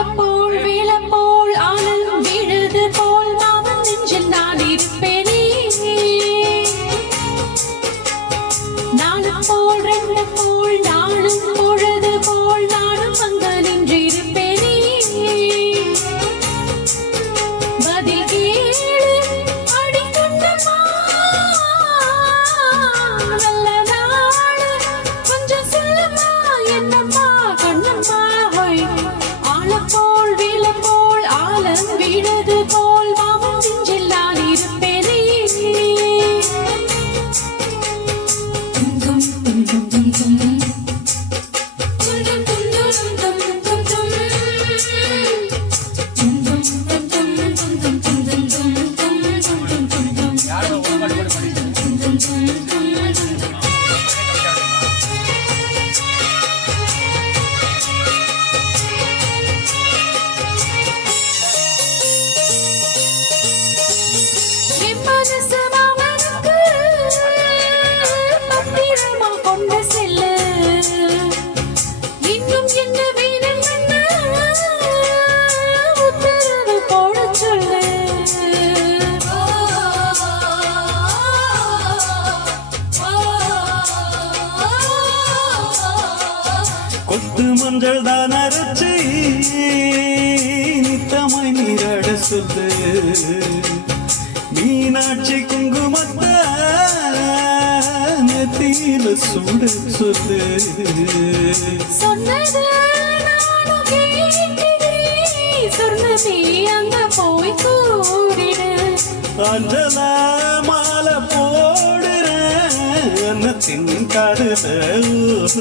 ஆலப்போல் வேலப்போல் ஆலம் விழுது போல் மாமன் நெஞ்சில் நான் இருப்பேனே நாளும் போல் ரெண்டு போல் நாளும் பொழுது போல் நானும் அங்க நின்று இருப்பேனே பதில் கேளு அடிக்கண்ணம்மா நல்ல நாடு கொஞ்சம் சொல்லம்மா என்னம்மா கண்ணம்மா ஆலப்போல் வேலப்போல் ஆலம் விழுது போல் மாமன் நெஞ்சில் நான் இருப்பேனே கொத்து மஞ்சள் தான் அரைச்சி நித்தமாய் நீராட சொல்லு மீனாட்சி குங்குமத்தை நெத்தியில சூட சொல்லு சொன்னது நானும் கேட்கிறேன் சொன்னதே அங்க போய் கூறிடு அஞ்சல மாலை போடுறேன் அன்னத்தின் காதுல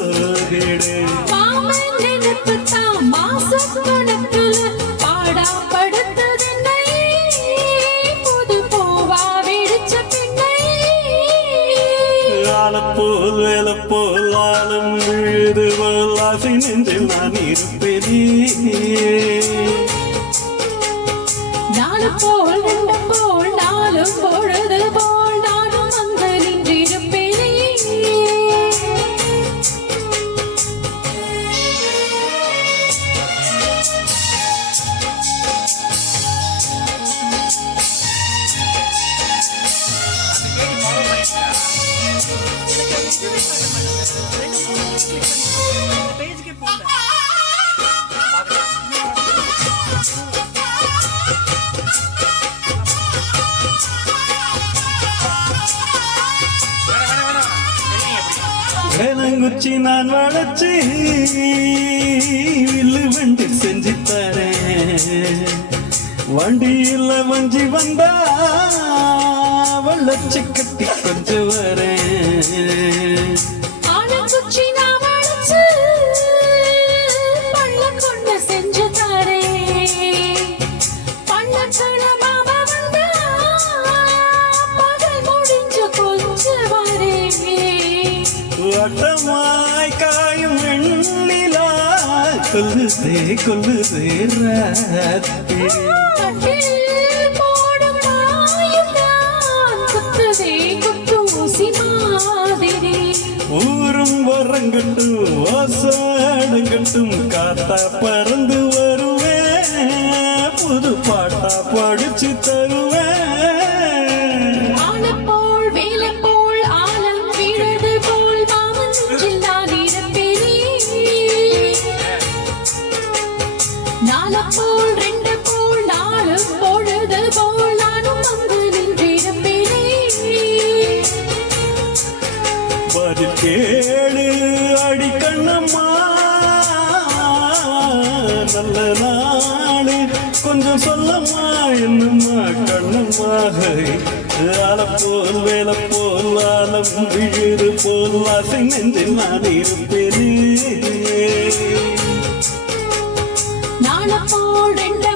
ஓடிடு மாமன் நினைப்பு தான் மாசம் கணக்குல பாடா படுத்ததென்னை புது பூவா வெடிச்ச பெண்ணை ஆலப்போல் வேலப்போல் ஆலம் விழுது போல் ஆசை நெஞ்சில் நான் இருப்பேனே நாலு போல் ரெண்டு போல் நாலும் பொழுது போல் நானும் அங்க நின்றிருப்பேனே வேலங்குச்சி நான் வளைச்சி வில்லு வண்டி செஞ்சு தரேன் வண்டியில் வஞ்சி வந்தா வளர்ச்சி கட்டி கொஞ்சம் வரேன் ஆலங்குச்சி நான் வளைச்சு பள்ளம் கொண்டு செஞ்சு தரேன் பள்ளத்துல மாமா வந்தா பகல் முடிஞ்சு கொஞ்சம் வரேன் வட்டமாய் காயும் வெண்ணிலா கொல்லுதே கொல்லுதே ராத்திரி கட்டில் போடும் மாயும் நான் குத்துதே குத்து ஊசி மாதிரி ஊரும் வரங்கட்டும் வாசடங்கட்டும் காத்தா பறந்து வருவேன் புது பாட்டா படிச்சு தருவேன் ஆலப்போல் வேலப்போல் ஆலம் விழுது போல் மாமன் நெஞ்சில் நான் இருப்பேனே நாலப்போல் ரெண்டு போல் நாளும் பொழுது போல் நானும் அங்கு நின்றிருப்பேனே பதில் கேளு அடி கண்ணம்மா நல்ல நாடு கொஞ்சம் சொல்லம்மா என்னம்மா கண்ணம்மா ஆலப்போல் வேலப்போல் ஆலம் விழுது போல் ஆசை நெஞ்சில் நான் இருப்பேனே நாலப்போல் ரெண்டு